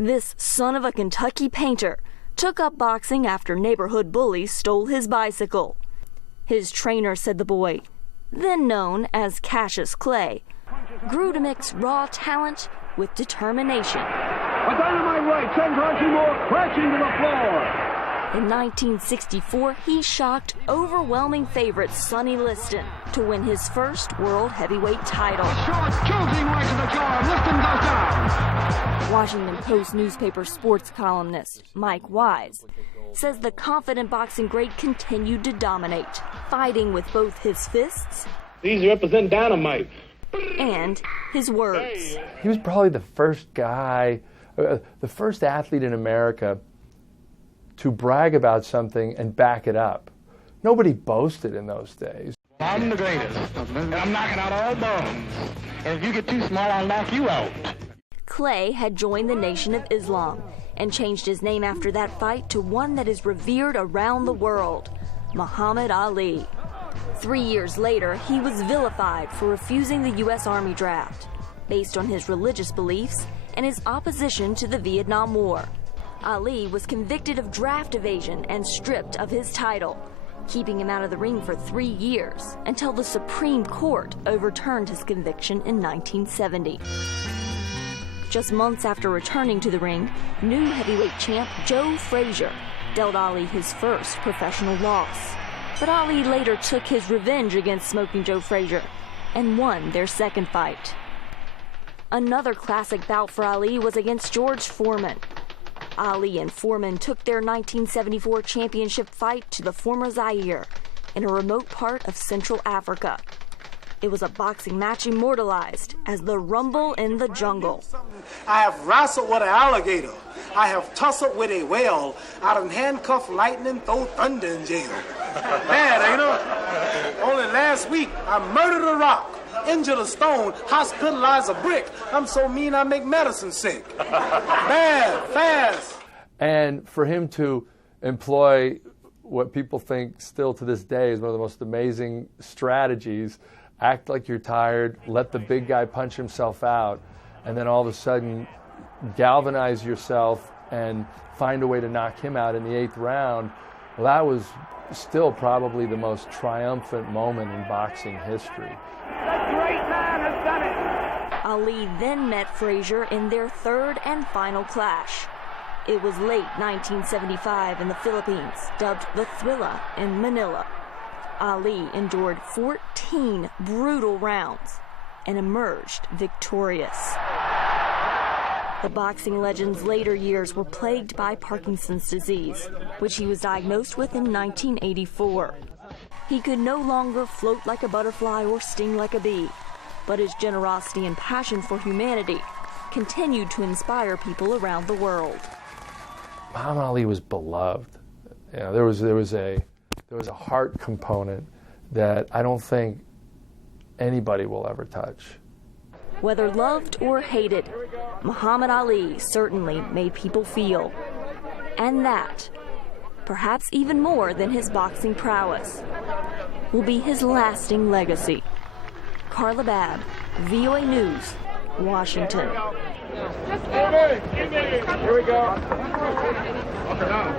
This son of a Kentucky painter took up boxing after neighborhood bullies stole his bicycle. His trainer said the boy, then known as Cassius Clay, grew to mix raw talent with determination. A dynamite right sends Archie Moore crashing to the floor. In 1964, he shocked overwhelming favorite Sonny Liston to win his first world heavyweight title. Short kills him right to the jaw, and Liston goes down. Washington Post newspaper sports columnist Mike Wise says the confident boxing great continued to dominate, fighting with both his fists. These represent dynamite. And his words. He was probably the first guy, the first athlete in America to brag about something and back it up. Nobody boasted in those days. I'm the greatest, and I'm knocking out all bums. And if you get too small, I'll knock you out. Clay had joined the Nation of Islam and changed his name after that fight to one that is revered around the world, Muhammad Ali. 3 years later, he was vilified for refusing the U.S. Army draft, based on his religious beliefs and his opposition to the Vietnam War. Ali was convicted of draft evasion and stripped of his title, keeping him out of the ring for 3 years until the Supreme Court overturned his conviction in 1970. Just months after returning to the ring, new heavyweight champ Joe Frazier dealt Ali his first professional loss. But Ali later took his revenge against Smoking Joe Frazier and won their second fight. Another classic bout for Ali was against George Foreman. Ali and Foreman took their 1974 championship fight to the former Zaire in a remote part of Central Africa. It was a boxing match immortalized as the Rumble in the Jungle. I have wrestled with an alligator. I have tussled with a whale. I done handcuffed lightning, throw thunder in jail. Bad, ain't it? Only last week, I murdered a rock, injured a stone, hospitalized a brick. I'm so mean I make medicine sick. Bad, fast. And for him to employ what people think still to this day is one of the most amazing strategies, act like you're tired, let the big guy punch himself out, and then all of a sudden galvanize yourself and find a way to knock him out in the 8th round. Well, that was still probably the most triumphant moment in boxing history. The great man has done it. Ali then met Frazier in their third and final clash. It was late 1975 in the Philippines, dubbed the Thrilla in Manila. Ali endured 14 brutal rounds and emerged victorious. The boxing legend's later years were plagued by Parkinson's disease, which he was diagnosed with in 1984. He could no longer float like a butterfly or sting like a bee, but his generosity and passion for humanity continued to inspire people around the world. Muhammad Ali was beloved. You know, there was a heart component that I don't think anybody will ever touch. Whether loved or hated, Muhammad Ali certainly made people feel. And that, perhaps even more than his boxing prowess, will be his lasting legacy. Carla Babb, VOA News, Washington. Here we go. Up and down.